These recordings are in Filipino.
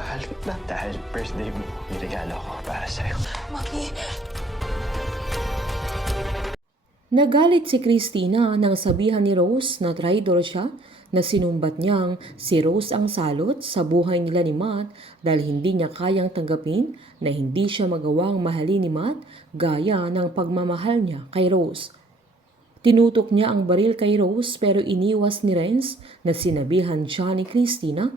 Mahal kita dahil birthday mo. May regalo ko para sa'yo. Mami, Nagalit si Christina nang sabihan ni Rose na traidor siya na sinumbat niyang si Rose ang salot sa buhay nila ni Matt dahil hindi niya kayang tanggapin na hindi siya magawang mahalin ni Matt gaya ng pagmamahal niya kay Rose. Tinutok niya ang baril kay Rose pero iniwas ni Renz na sinabihan siya ni Christina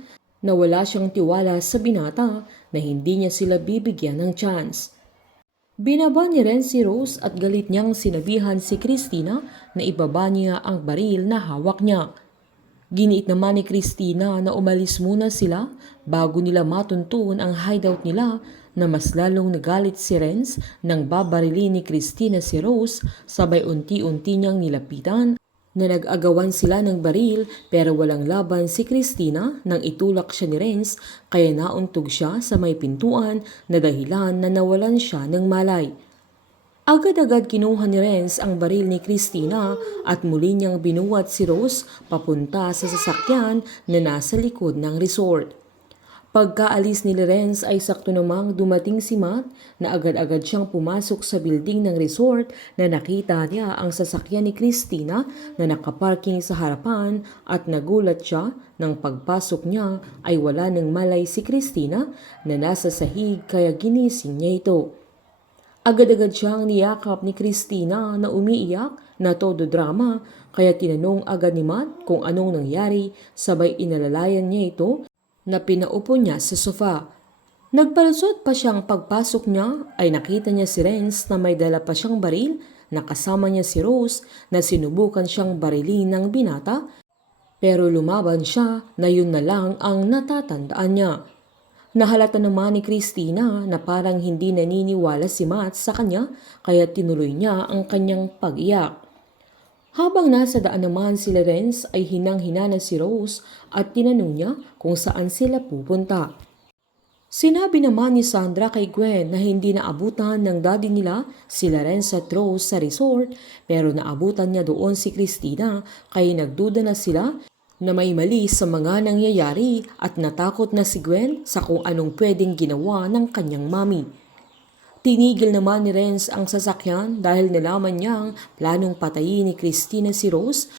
na wala siyang tiwala sa binata na hindi niya sila bibigyan ng chance. Binaba ni Renz si Rose at galit niyang sinabihan si Christina na ibaba niya ang baril na hawak niya. Giniit naman ni Christina na umalis muna sila bago nila matuntun ang hideout nila na mas lalong nagalit si Renz nang babarilin ni Christina si Rose sabay unti-unti niyang nilapitan na nag-agawan sila ng baril pero walang laban si Christina nang itulak siya ni Renz kaya nauntog siya sa may pintuan na dahilan na nawalan siya ng malay. Agad-agad kinuha ni Renz ang baril ni Christina at muli niyang binuwat si Rose papunta sa sasakyan na nasa likod ng resort. Pagkaalis ni Renz ay sakto namang dumating si Matt na agad-agad siyang pumasok sa building ng resort na nakita niya ang sasakyan ni Christina na nakaparking sa harapan at nagulat siya nang pagpasok niya ay wala ng malay si Christina na nasa sahig kaya ginising niya ito. Agad-agad siyang niyakap ni Christina na umiiyak na todo drama kaya tinanong agad ni Matt kung anong nangyari sabay inalalayan niya ito na pinaupo niya sa sofa. Nagpalusot pa siyang pagpasok niya ay nakita niya si Renz na may dala pa siyang baril na kasama niya si Rose na sinubukan siyang barilin ng binata pero lumaban siya na yun na lang ang natatandaan niya. Nahalata naman ni Christina na parang hindi naniniwala si Matt sa kanya kaya tinuloy niya ang kanyang pag-iyak. Habang nasa daan naman sila Renz ay hinang-hina na si Rose at tinanong niya kung saan sila pupunta. Sinabi naman ni Sandra kay Gwen na hindi naabutan ng daddy nila sila Renz at Rose sa resort pero naabutan niya doon si Christina kaya nagduda na sila na may mali sa mga nangyayari at natakot na si Gwen sa kung anong pwedeng ginawa ng kanyang mami. Tinigil naman ni Renz ang sasakyan dahil nalaman niyang planong patayin ni Christina si Rose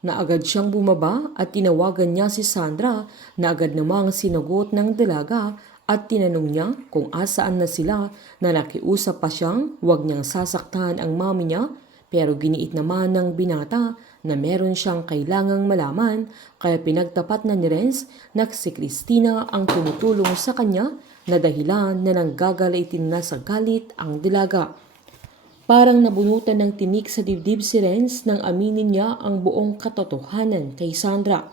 na agad siyang bumaba at tinawagan niya si Sandra na agad namang sinagot ng dalaga at tinanong niya kung asaan na sila na nakiusap pa siyang huwag niyang sasaktan ang mami niya pero giniit naman ng binata na meron siyang kailangang malaman kaya pinagtapat na ni Renz na si Christina ang tumutulong sa kanya na dahilan na nanggagalitin na sa galit ang dalaga. Parang nabunutan ng tinik sa dibdib si Renz nang aminin niya ang buong katotohanan kay Sandra.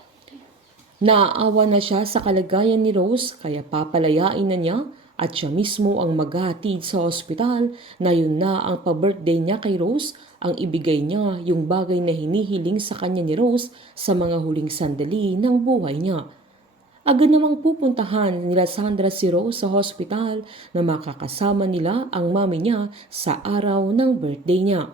Naaawa na siya sa kalagayan ni Rose kaya papalayain na niya at siya mismo ang maghahatid sa ospital na yun na ang pa-birthday niya kay Rose ang ibigay niya yung bagay na hinihiling sa kanya ni Rose sa mga huling sandali ng buhay niya. Agad namang pupuntahan nila Sandra si Rose sa hospital na makakasama nila ang mami niya sa araw ng birthday niya.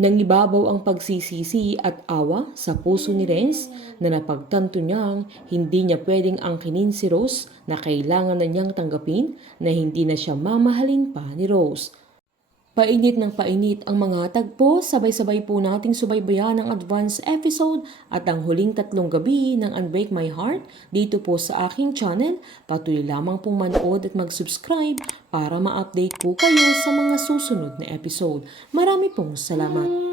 Nangibabaw ang pagsisisi at awa sa puso ni Renz na napagtanto niyang hindi niya pwedeng angkinin si Rose na kailangan na niyang tanggapin na hindi na siya mamahalin pa ni Rose. Painit ng painit ang mga tagpo, sabay-sabay po nating subaybayan ang advance episode at ang huling 3 gabi ng Unbreak My Heart dito po sa aking channel. Patuloy lamang pong manood at mag-subscribe para ma-update po kayo sa mga susunod na episode. Marami pong salamat!